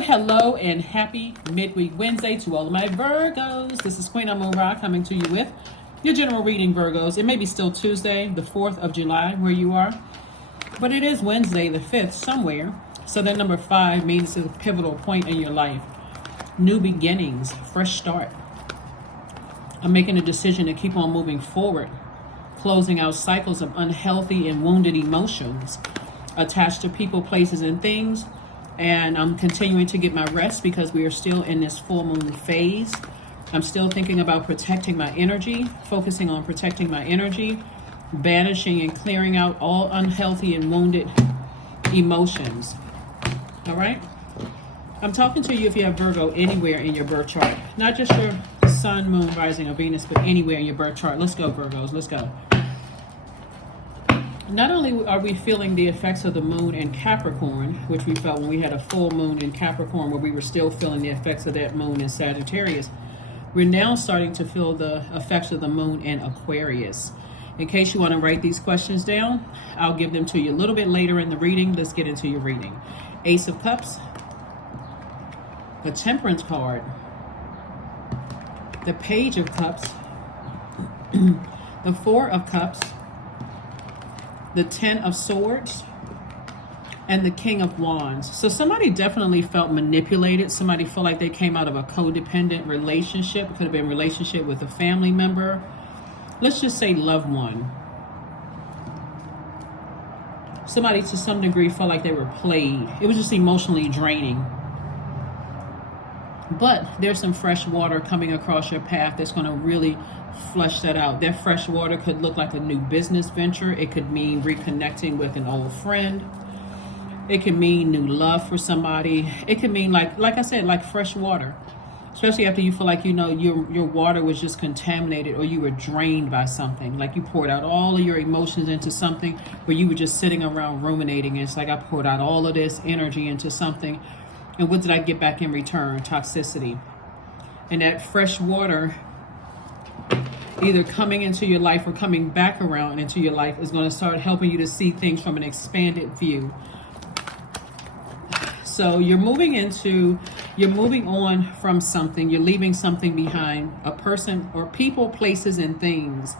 Hello, and happy midweek Wednesday to all of my Virgos. This is Queen Amun Ra coming to you with your general reading, Virgos. It may be still Tuesday, the 4th of July, where you are, but it is Wednesday, the 5th, somewhere. So that number 5 means it's a pivotal point in your life. New beginnings, fresh start. I'm making a decision to keep on moving forward, closing out cycles of unhealthy and wounded emotions attached to people, places, and things. And I'm continuing to get my rest because we are still in this full moon phase. I'm still thinking about protecting my energy, focusing on protecting my energy, banishing and clearing out all unhealthy and wounded emotions. All right? I'm talking to you if you have Virgo anywhere in your birth chart. Not just your sun, moon, rising, or Venus, but anywhere in your birth chart. Let's go, Virgos. Let's go. Not only are we feeling the effects of the moon in Capricorn, which we felt when we had a full moon in Capricorn, where we were still feeling the effects of that moon in Sagittarius, we're now starting to feel the effects of the moon in Aquarius. In case you want to write these questions down, I'll give them to you a little bit later in the reading. Let's get into your reading. Ace of Cups, the Temperance card, the Page of Cups, the Four of Cups, the 10 of Swords, and the King of Wands. So somebody definitely felt manipulated. Somebody felt like they came out of a codependent relationship. It could have been a relationship with a family member. Let's just say loved one. Somebody to some degree felt like they were played. It was just emotionally draining. But there's some fresh water coming across your path that's going to really flush that out. That fresh water could look like a new business venture. It could mean reconnecting with an old friend. It could mean new love for somebody. It could mean, like I said, like fresh water. Especially after you feel like, you know, your water was just contaminated, or you were drained by something. Like you poured out all of your emotions into something where you were just sitting around ruminating. It's like I poured out all of this energy into something. And what did I get back in return? Toxicity. And that fresh water, either coming into your life or coming back around into your life, is going to start helping you to see things from an expanded view. So you're moving on from something. You're leaving something behind. A person or people, places, and things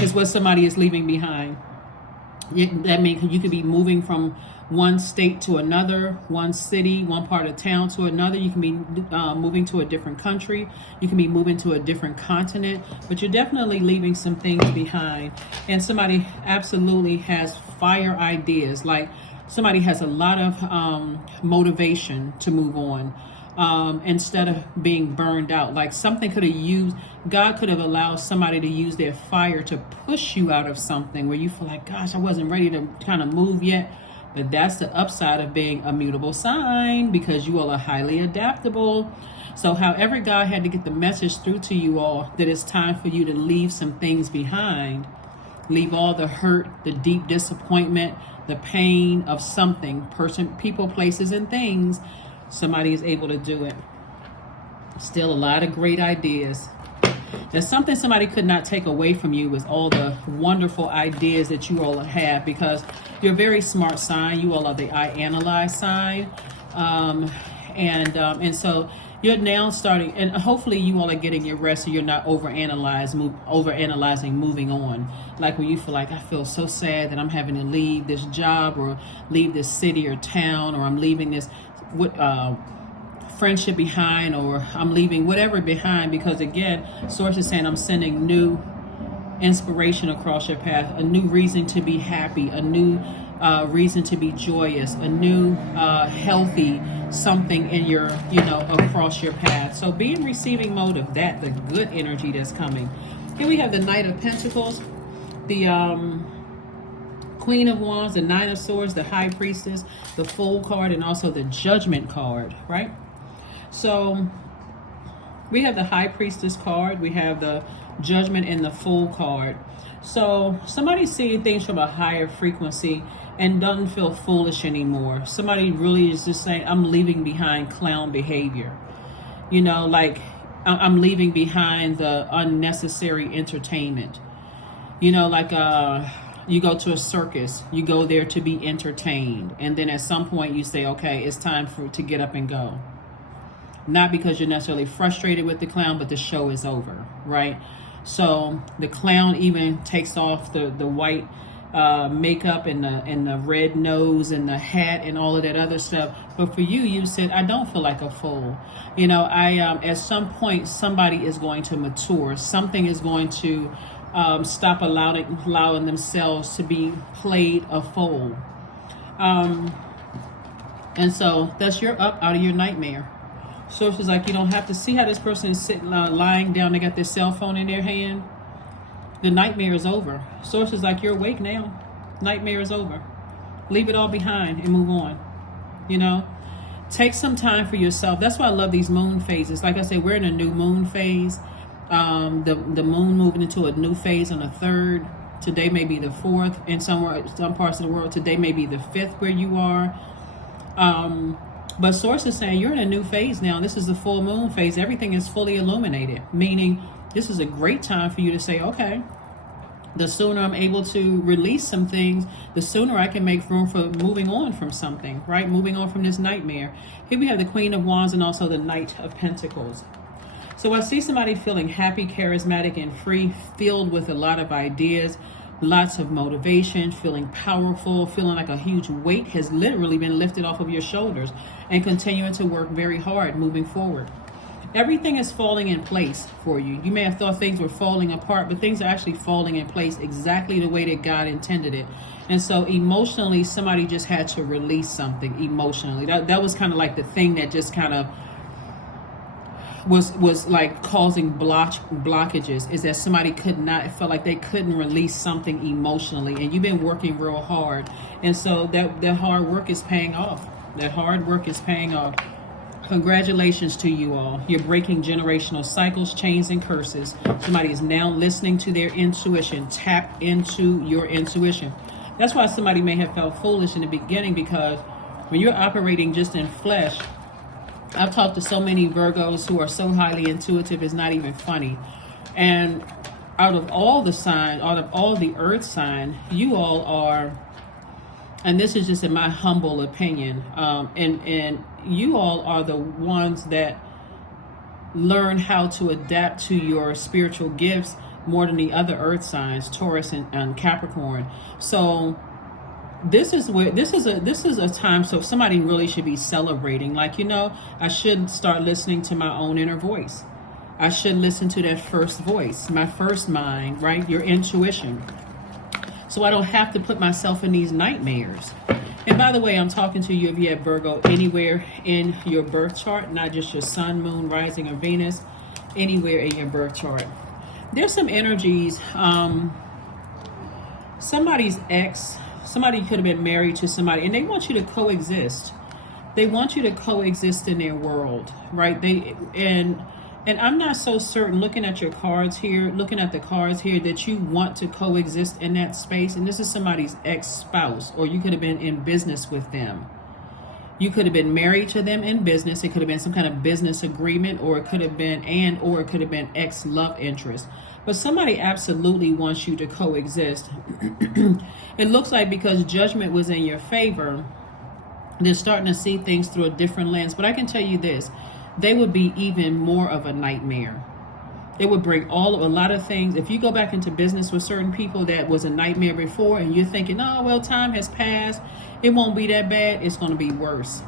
is what somebody is leaving behind. That means you could be moving from one state to another, one city, one part of town to another. You can be moving to a different country. You can be moving to a different continent, but you're definitely leaving some things behind. And somebody absolutely has fire ideas. Like somebody has a lot of motivation to move on. Instead of being burned out. Like something could have used, God could have allowed somebody to use their fire to push you out of something where you feel like, gosh, I wasn't ready to kind of move yet. But that's the upside of being a mutable sign, because you all are highly adaptable. So however God had to get the message through to you all that it's time for you to leave some things behind, leave all the hurt, the deep disappointment, the pain of something, person, people, places, and things. Somebody is able to do it. Still a lot of great ideas. There's something somebody could not take away from you was all the wonderful ideas that you all have, because you're a very smart sign. You all are the I analyze sign. And so you're now starting, and hopefully you all are getting your rest so you're not overanalyzing, moving on. Like when you feel like, I feel so sad that I'm having to leave this job or leave this city or town, or I'm leaving this friendship behind, or I'm leaving whatever behind, because again, Source is saying I'm sending new inspiration across your path, a new reason to be happy, a new reason to be joyous, a new healthy something in your, across your path. So be in receiving mode of that, the good energy that's coming. Here we have the Knight of Pentacles, the Queen of Wands, the Nine of Swords, the High Priestess, the Fool card, and also the Judgment card, right? So we have the High Priestess card, we have the Judgment, and the Fool card. So somebody's seeing things from a higher frequency and doesn't feel foolish anymore. Somebody really is just saying, I'm leaving behind clown behavior. Like I'm leaving behind the unnecessary entertainment. Like You go to a circus. You go there to be entertained. And then at some point you say, okay, it's time to get up and go. Not because you're necessarily frustrated with the clown, but the show is over, right? So the clown even takes off the white makeup and the red nose and the hat and all of that other stuff. But for you, you said, I don't feel like a fool. You know, at some point, somebody is going to mature. Something is going to stop allowing themselves to be played a fool. And so that's your up out of your nightmare. Source is like, you don't have to see how this person is sitting, lying down. They got their cell phone in their hand. The nightmare is over. Source is like, you're awake now. Nightmare is over. Leave it all behind and move on. You know, take some time for yourself. That's why I love these moon phases. Like I said, we're in a new moon phase. The moon moving into a new phase on the 3rd. Today may be the 4th in some parts of the world. Today may be the 5th where you are. But Source is saying you're in a new phase now. This is the full moon phase. Everything is fully illuminated, meaning this is a great time for you to say, okay, the sooner I'm able to release some things, the sooner I can make room for moving on from something, right? Moving on from this nightmare. Here we have the Queen of Wands and also the Knight of Pentacles. So I see somebody feeling happy, charismatic, and free, filled with a lot of ideas, lots of motivation, feeling powerful, feeling like a huge weight has literally been lifted off of your shoulders, and continuing to work very hard moving forward. Everything is falling in place for you. You may have thought things were falling apart, but things are actually falling in place exactly the way that God intended it. And so emotionally, somebody just had to release something emotionally. That was kind of like the thing that just kind of was like causing blockages, is that somebody felt like they couldn't release something emotionally, and you've been working real hard, and so that hard work is paying off. That hard work is paying off. Congratulations to you all. You're breaking generational cycles, chains, and curses. Somebody is now listening to their intuition. Tap into your intuition. That's why somebody may have felt foolish in the beginning, because when you're operating just in flesh, I've talked to so many Virgos who are so highly intuitive, it's not even funny. And out of all the signs, out of all the earth sign, you all are, and this is just in my humble opinion, and you all are the ones that learn how to adapt to your spiritual gifts more than the other earth signs, Taurus and Capricorn. So this is a time, so somebody really should be celebrating. Like, you know, I should start listening to my own inner voice. I should listen to that first voice, my first mind, right? Your intuition. So I don't have to put myself in these nightmares. And by the way, I'm talking to you if you have Virgo anywhere in your birth chart, not just your sun, moon, rising, or Venus, anywhere in your birth chart. There's some energies, somebody's ex, somebody could have been married to somebody, and they want you to coexist. They want you to coexist in their world, right? And I'm not so certain, looking at your cards here, looking at the cards here, that you want to coexist in that space. And this is somebody's ex-spouse, or you could have been in business with them. You could have been married to them in business. It could have been some kind of business agreement, or it could have been ex-love interest. But somebody absolutely wants you to coexist. It looks like because judgment was in your favor, they're starting to see things through a different lens. But I can tell you this, they would be even more of a nightmare. It would bring a lot of things. If you go back into business with certain people that was a nightmare before, and you're thinking, oh, well, time has passed, it won't be that bad, it's going to be worse.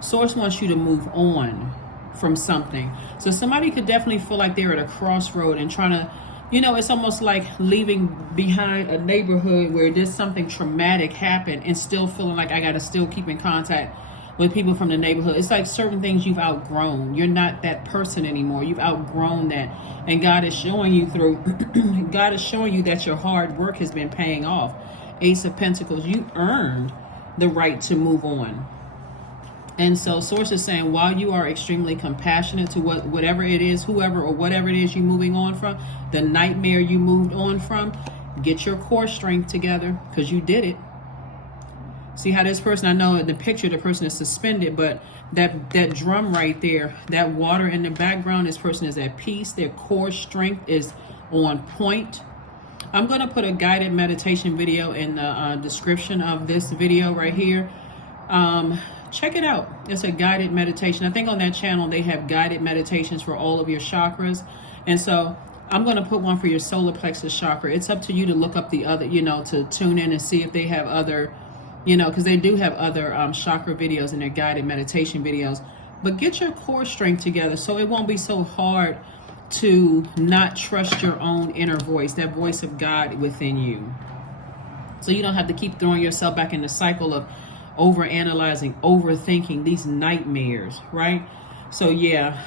Source wants you to move on from something. So somebody could definitely feel like they're at a crossroad and trying to, you know, it's almost like leaving behind a neighborhood where there's something traumatic happened, and still feeling like I got to still keep in contact with people from the neighborhood. It's like certain things you've outgrown. You're not that person anymore. You've outgrown that. And God is showing you God is showing you that your hard work has been paying off. Ace of Pentacles, you earned the right to move on. And so Source is saying, while you are extremely compassionate to whatever it is, whoever or whatever it is you're moving on from, the nightmare you moved on from, get your core strength together, because you did it. See how this person, I know in the picture the person is suspended, but that drum right there, that water in the background, this person is at peace. Their core strength is on point. I'm going to put a guided meditation video in the description of this video right here. Check it out. It's a guided meditation. I think on that channel they have guided meditations for all of your chakras. And so I'm going to put one for your solar plexus chakra. It's up to you to look up the other, to tune in and see if they have other, because they do have other chakra videos and their guided meditation videos. But get your core strength together so it won't be so hard to not trust your own inner voice, that voice of God within you. So you don't have to keep throwing yourself back in the cycle of overanalyzing, overthinking, these nightmares, right? So yeah,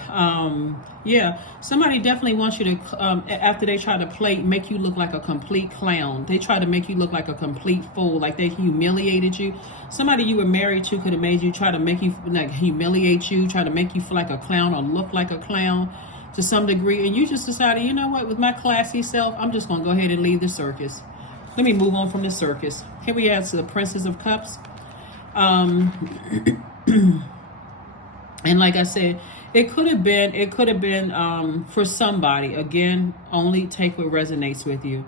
somebody definitely wants you to, after they try to make you look like a complete clown. They try to make you look like a complete fool, like they humiliated you. Somebody you were married to could have made you, try to make you, like, humiliate you, try to make you feel like a clown or look like a clown to some degree. And you just decided, you know what, with my classy self, I'm just going to go ahead and leave the circus. Let me move on from the circus. Here we have the Princess of Cups. And like I said, it could have been for somebody. Again, only take what resonates with you.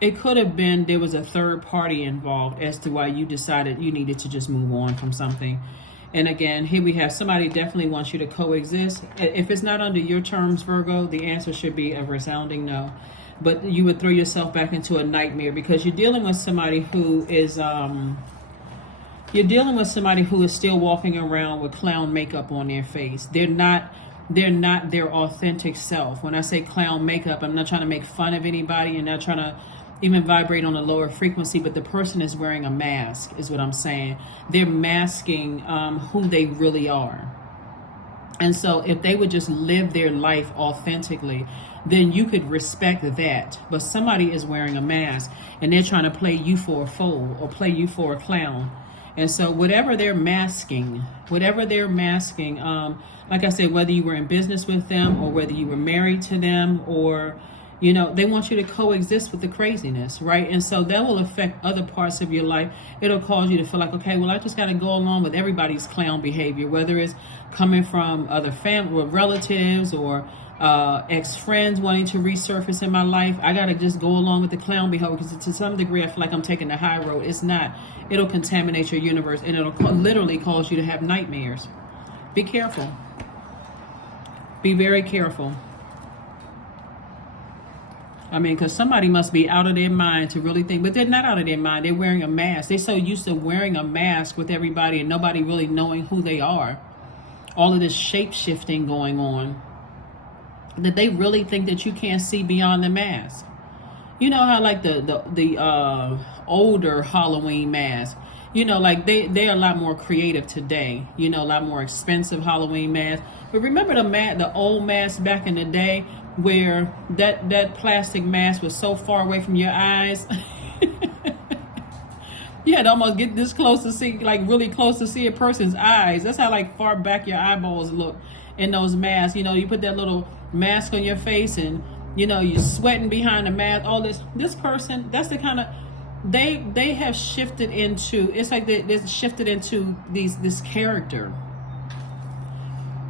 It could have been there was a third party involved as to why you decided you needed to just move on from something. And again, here we have somebody definitely wants you to coexist. If it's not under your terms, Virgo, the answer should be a resounding no. But you would throw yourself back into a nightmare because you're dealing with somebody who is still walking around with clown makeup on their face. They're not their authentic self. When I say clown makeup, I'm not trying to make fun of anybody and not trying to even vibrate on a lower frequency, but the person is wearing a mask is what I'm saying. They're masking who they really are. And so if they would just live their life authentically, then you could respect that. But somebody is wearing a mask and they're trying to play you for a fool or play you for a clown. And so whatever they're masking, like I said, whether you were in business with them or whether you were married to them or, they want you to coexist with the craziness, right? And so that will affect other parts of your life. It'll cause you to feel like, okay, well, I just got to go along with everybody's clown behavior, whether it's coming from other family or relatives or ex-friends wanting to resurface in my life. I got to just go along with the clown behavior because to some degree I feel like I'm taking the high road. It's not. It'll contaminate your universe and it'll literally cause you to have nightmares. Be careful. Be very careful. I mean, because somebody must be out of their mind to really think, but they're not out of their mind. They're wearing a mask. They're so used to wearing a mask with everybody and nobody really knowing who they are. All of this shape-shifting going on, that they really think that you can't see beyond the mask. You know how like the older Halloween mask, like they're a lot more creative today, a lot more expensive Halloween mask. But remember the old mask back in the day where that plastic mask was so far away from your eyes. You had to almost get this close to see, like really close to see a person's eyes. That's how like far back your eyeballs look in those masks. You put that little mask on your face and you're sweating behind the mask. All this person, that's the kind of they have shifted into. It's like they're shifted into this character.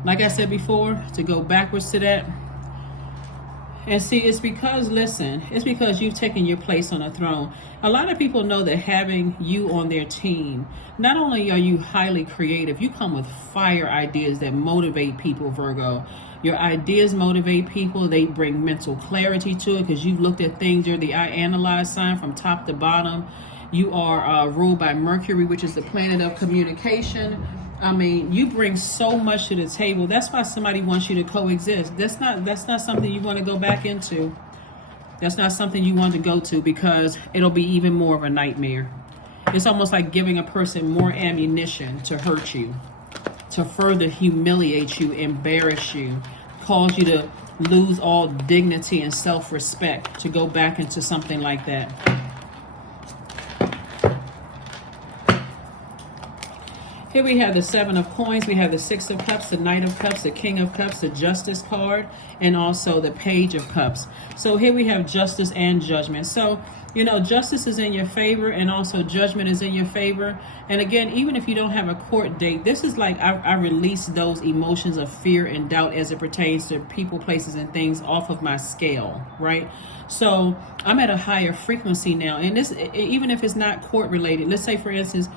Like I said before, to go backwards to that. And see, it's because you've taken your place on the throne. A lot of people know that having you on their team, not only are you highly creative, you come with fire ideas that motivate people, Virgo. Your ideas motivate people. They bring mental clarity to it because you've looked at things. You're the I analyze sign from top to bottom. You are ruled by Mercury, which is the planet of communication. I mean, you bring so much to the table. That's why somebody wants you to coexist. That's not something you want to go back into. That's not something you want to go to because it'll be even more of a nightmare. It's almost like giving a person more ammunition to hurt you, to further humiliate you, embarrass you, cause you to lose all dignity and self-respect, to go back into something like that. Here we have the Seven of Coins, we have the Six of Cups, the Knight of Cups, the King of Cups, the Justice card, and also the Page of Cups. So here we have justice and judgment. So You know, justice is in your favor, and also judgment is in your favor. And again, even if you don't have a court date, this is like I release those emotions of fear and doubt as it pertains to people, places, and things off of my scale, right? So I'm at a higher frequency now. And this, even if it's not court related, let's say, for instance,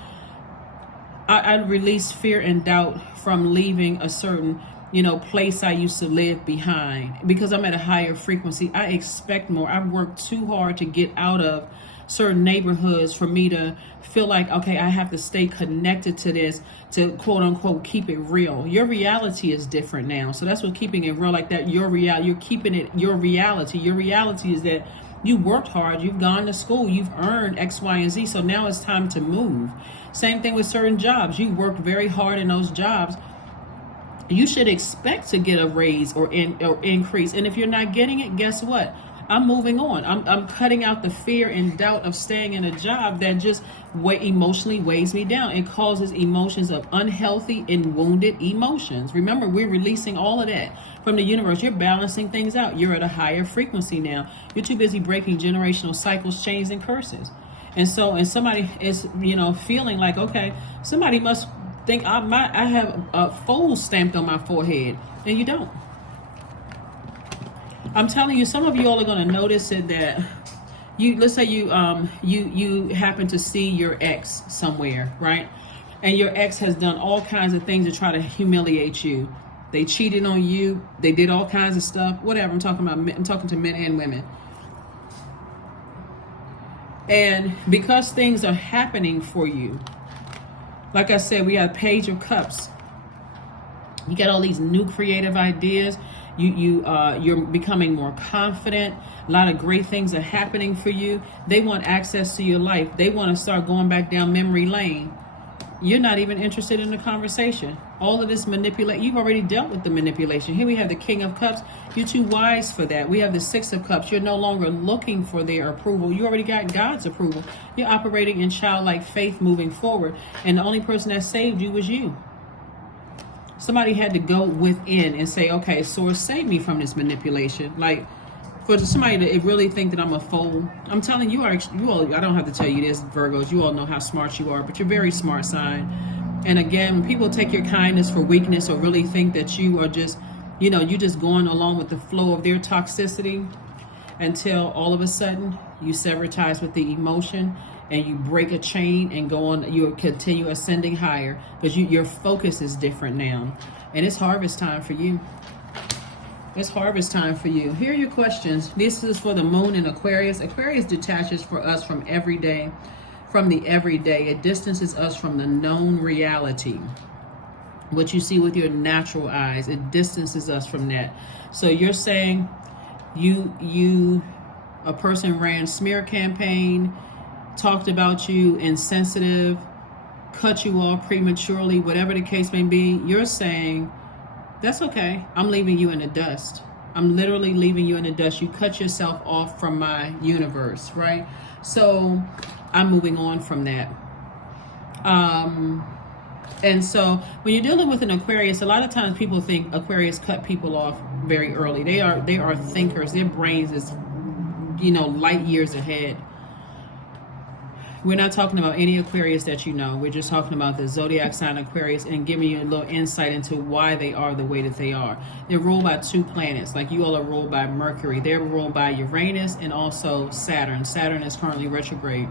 I release fear and doubt from leaving a certain, you know, place I used to live behind, because I'm at a higher frequency. I expect more. I've worked too hard to get out of certain neighborhoods for me to feel like, okay, I have to stay connected to this to quote unquote keep it real. Your reality is different now. So that's what keeping it real like that. You're keeping it your reality. Your reality is that you worked hard, you've gone to school, you've earned X, Y, and Z. So now it's time to move. Same thing with certain jobs. You worked very hard in those jobs. You should expect to get a raise or increase. And if you're not getting it, guess what? I'm moving on. I'm cutting out the fear and doubt of staying in a job that just emotionally weighs me down. It causes emotions of unhealthy and wounded emotions. Remember, we're releasing all of that from the universe. You're balancing things out. You're at a higher frequency now. You're too busy breaking generational cycles, chains, and curses. And so, and somebody is, you know, feeling like, okay, somebody must think I have a fool stamped on my forehead, and you don't. I'm telling you, some of you all are going to notice it that let's say you happen to see your ex somewhere, right? And your ex has done all kinds of things to try to humiliate you. They cheated on you. They did all kinds of stuff. Whatever. I'm talking to men and women. And because things are happening for you, like I said, we have Page of Cups. You got all these new creative ideas. You're becoming more confident. A lot of great things are happening for you. They want access to your life. They want to start going back down memory lane. You're not even interested in the conversation. All of this manipulate. You've already dealt with the manipulation. Here we have the King of Cups. You're too wise for that. We have the Six of Cups. You're no longer looking for their approval. You already got God's approval. You're operating in childlike faith moving forward. And the only person that saved you was you. Somebody had to go within and say, okay, Source, save me from this manipulation. Like, for somebody to really think that I'm a fool, I'm telling you, you all, I don't have to tell you this, Virgos, you all know how smart you are, but you're very smart sign. And again, when people take your kindness for weakness or really think that you are just, you know, you're just going along with the flow of their toxicity until all of a sudden you sever ties with the emotion and you break a chain and go on, you continue ascending higher because your focus is different now. And it's harvest time for you. It's harvest time for you. Here are your questions. This is for the moon in Aquarius. Aquarius detaches for us from everyday, from the everyday. It distances us from the known reality. What you see with your natural eyes, it distances us from that. So you're saying a person ran smear campaign, talked about you insensitive, cut you off prematurely, whatever the case may be. You're saying, that's okay. I'm leaving you in the dust. I'm literally leaving you in the dust. You cut yourself off from my universe, right? So I'm moving on from that. And so when you're dealing with an Aquarius, a lot of times people think Aquarius cut people off very early. They are thinkers. Their brains is, you know, light years ahead. We're not talking about any Aquarius that you know. We're just talking about the zodiac sign Aquarius and giving you a little insight into why they are the way that they are. They're ruled by two planets. Like you all are ruled by Mercury. They're ruled by Uranus and also Saturn. Saturn is currently retrograde.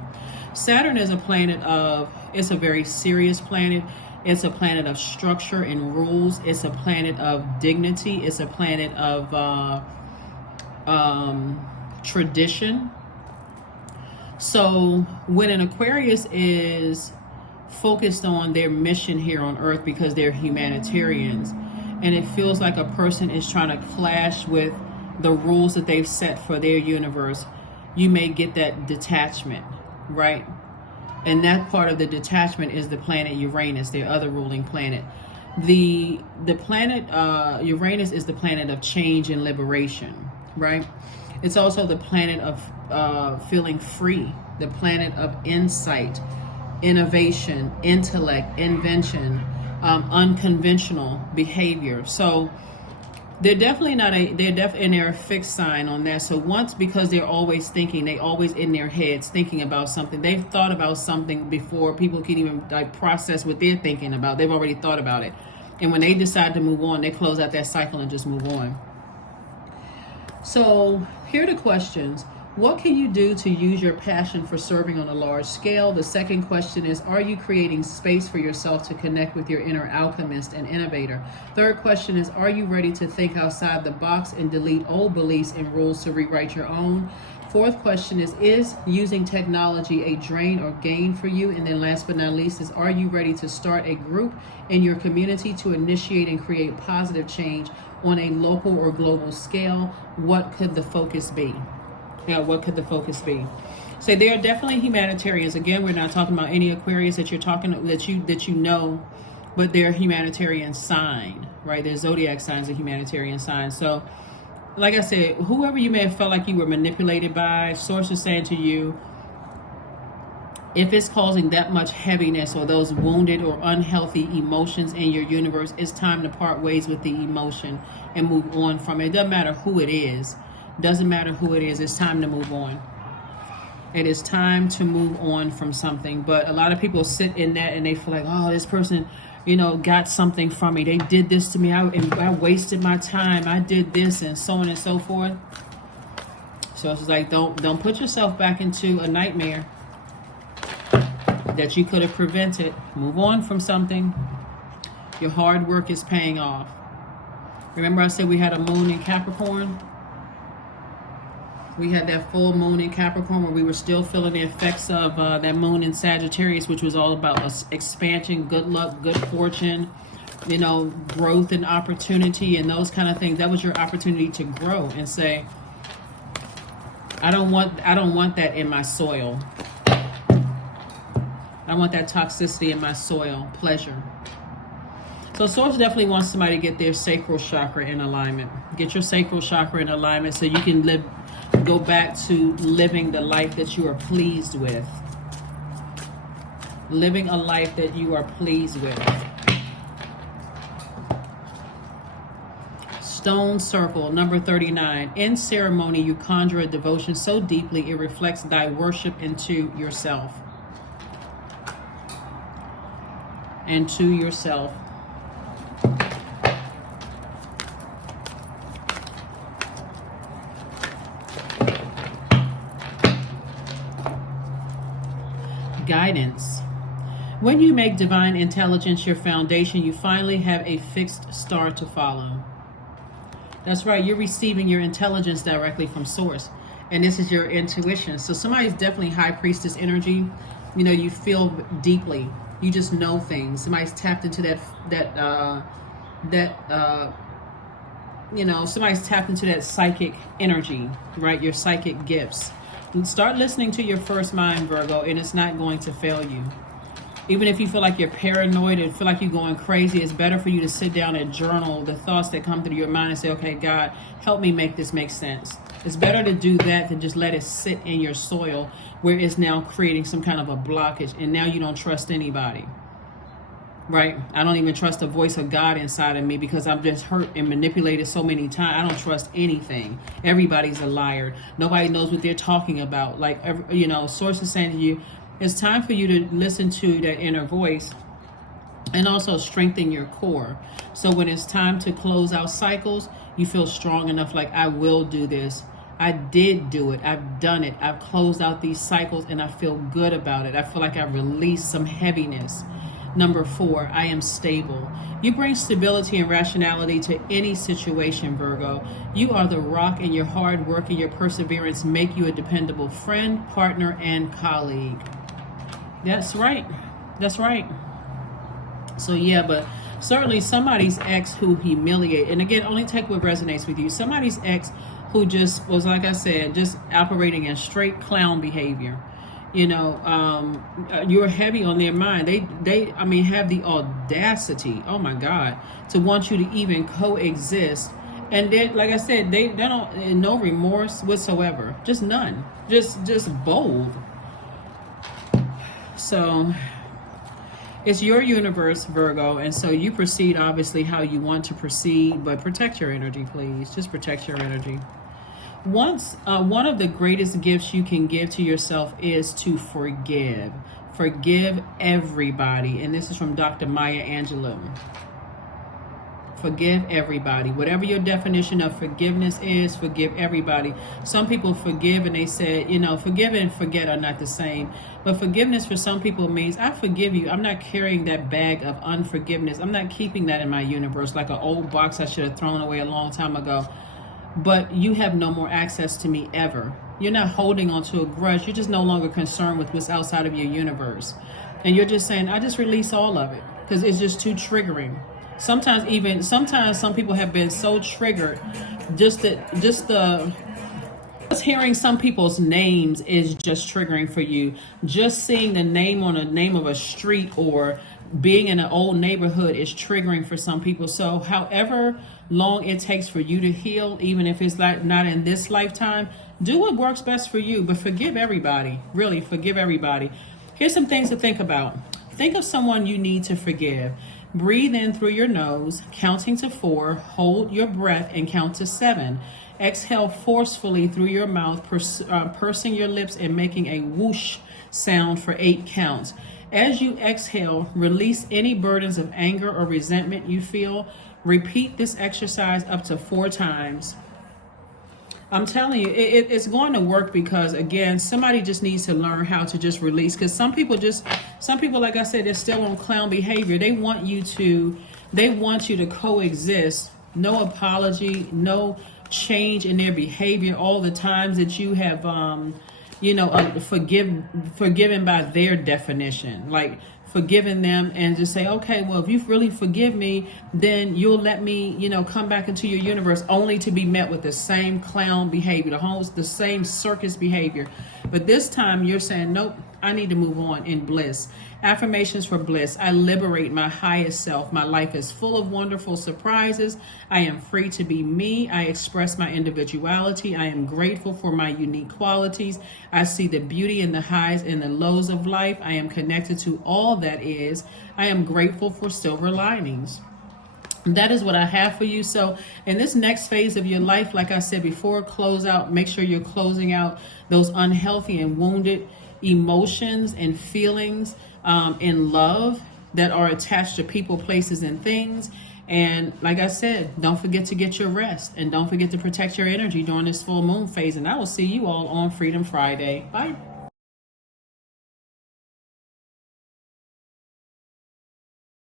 Saturn is a planet of, it's a very serious planet. It's a planet of structure and rules. It's a planet of dignity. It's a planet of tradition. So when an Aquarius is focused on their mission here on Earth because they're humanitarians, and it feels like a person is trying to clash with the rules that they've set for their universe, you may get that detachment, right? And that part of the detachment is the planet Uranus, their other ruling planet. The planet Uranus is the planet of change and liberation, right? It's also the planet of feeling free, the planet of insight, innovation, intellect, invention, unconventional behavior. So They're definitely not and they're a fixed sign on that. So once, because they're always thinking, they always in their heads thinking about something. They've thought about something before people can even like process what they're thinking about. They've already thought about it. And when they decide to move on, they close out that cycle and just move on. So here are the questions. What can you do to use your passion for serving on a large scale? The second question is, are you creating space for yourself to connect with your inner alchemist and innovator? Third question is, are you ready to think outside the box and delete old beliefs and rules to rewrite your own? Fourth question is using technology a drain or gain for you? And then last but not least is, are you ready to start a group in your community to initiate and create positive change on a local or global scale? What could the focus be? Yeah, what could the focus be? So they are definitely humanitarians. Again, we're not talking about any Aquarius that you're talking that you know, but they're humanitarian sign, right? Their zodiac signs are humanitarian signs. So, like I said, whoever you may have felt like you were manipulated by, source is saying to you, if it's causing that much heaviness or those wounded or unhealthy emotions in your universe, it's time to part ways with the emotion and move on from it. It doesn't matter who it is. Doesn't matter who it is. It's time to move on. It is time to move on from something. But a lot of people sit in that and they feel like, oh, this person, got something from me. They did this to me. I wasted my time. I did this, and so on and so forth. So it's like, don't put yourself back into a nightmare that you could have prevented. Move on from something. Your hard work is paying off. Remember I said we had a moon in Capricorn? We had that full moon in Capricorn where we were still feeling the effects of that moon in Sagittarius, which was all about expansion, good luck, good fortune, growth and opportunity and those kind of things. That was your opportunity to grow and say, I don't want that in my soil. I want that toxicity in my soil. Pleasure. So Source definitely wants somebody to get their sacral chakra in alignment. Get your sacral chakra in alignment so you can go back to living the life that you are pleased with. Living a life that you are pleased with. Stone circle, number 39. In ceremony, you conjure a devotion so deeply it reflects thy worship into yourself. And to yourself. Guidance. When you make divine intelligence your foundation, you finally have a fixed star to follow. That's right, you're receiving your intelligence directly from source. And this is your intuition. So somebody's definitely high priestess energy. You feel deeply. You just know things. Somebody's tapped into somebody's tapped into that psychic energy, right? Your psychic gifts. Start listening to your first mind, Virgo, and it's not going to fail you. Even if you feel like you're paranoid and feel like you're going crazy, it's better for you to sit down and journal the thoughts that come through your mind and say, okay, God, help me make this make sense. It's better to do that than just let it sit in your soil where it's now creating some kind of a blockage, and now you don't trust anybody. Right? I don't even trust the voice of God inside of me because I'm just hurt and manipulated so many times. I don't trust anything. Everybody's a liar. Nobody knows what they're talking about. Like, source is saying to you, it's time for you to listen to that inner voice and also strengthen your core. So when it's time to close out cycles, you feel strong enough, like, I will do this. I did do it. I've done it. I've closed out these cycles and I feel good about it. I feel like I've released some heaviness. Number 4, I am stable. You bring stability and rationality to any situation, Virgo. You are the rock, and your hard work and your perseverance make you a dependable friend, partner, and colleague. That's right. That's right. So yeah, but certainly somebody's ex who humiliate, and again, only take what resonates with you. Somebody's ex who just was, like I said, just operating in straight clown behavior. You're heavy on their mind. They have the audacity, oh my God, to want you to even coexist. And then, like I said, they don't, no remorse whatsoever, just none, just bold. So It's your universe, Virgo, and so you proceed obviously how you want to proceed, but protect your energy, please. Just protect your energy. One of the greatest gifts you can give to yourself is to forgive. Forgive everybody. And this is from Dr. Maya Angelou. Forgive everybody. Whatever your definition of forgiveness is, forgive everybody. Some people forgive and they say, forgive and forget are not the same. But forgiveness for some people means I forgive you. I'm not carrying that bag of unforgiveness. I'm not keeping that in my universe like an old box I should have thrown away a long time ago. But you have no more access to me ever. You're not holding on to a grudge. You're just no longer concerned with what's outside of your universe. And you're just saying, I just release all of it because it's just too triggering. Sometimes some people have been so triggered, just hearing some people's names is just triggering for you. Just seeing the name on a name of a street or being in an old neighborhood is triggering for some people. So however long it takes for you to heal, even if it's not in this lifetime, do what works best for you, but forgive everybody. Really, forgive everybody. Here's some things to think about. Think of someone you need to forgive. Breathe in through your nose, counting to 4. Hold your breath and count to 7. Exhale forcefully through your mouth, pursing your lips and making a whoosh sound for 8 counts. As you exhale, release any burdens of anger or resentment you feel. Repeat this exercise up to 4 times. I'm telling you, it's going to work because, again, somebody just needs to learn how to just release. Because some people, like I said, they're still on clown behavior. They want you to coexist. No apology, no change in their behavior. All the times that you have, forgiven by their definition. Like, forgiving them and just say, okay, well, if you really forgive me, then you'll let me, come back into your universe, only to be met with the same clown behavior, the same circus behavior. But this time you're saying, nope, I need to move on in bliss. Affirmations for bliss. I liberate my highest self. My life is full of wonderful surprises. I am free to be me. I express my individuality. I am grateful for my unique qualities. I see the beauty in the highs and the lows of life. I am connected to all that is. I am grateful for silver linings. That is what I have for you. So in this next phase of your life, like I said before, close out, make sure you're closing out those unhealthy and wounded emotions and feelings in love that are attached to people, places, and things. And like I said, don't forget to get your rest and don't forget to protect your energy during this full moon phase. And I will see you all on Freedom Friday. Bye.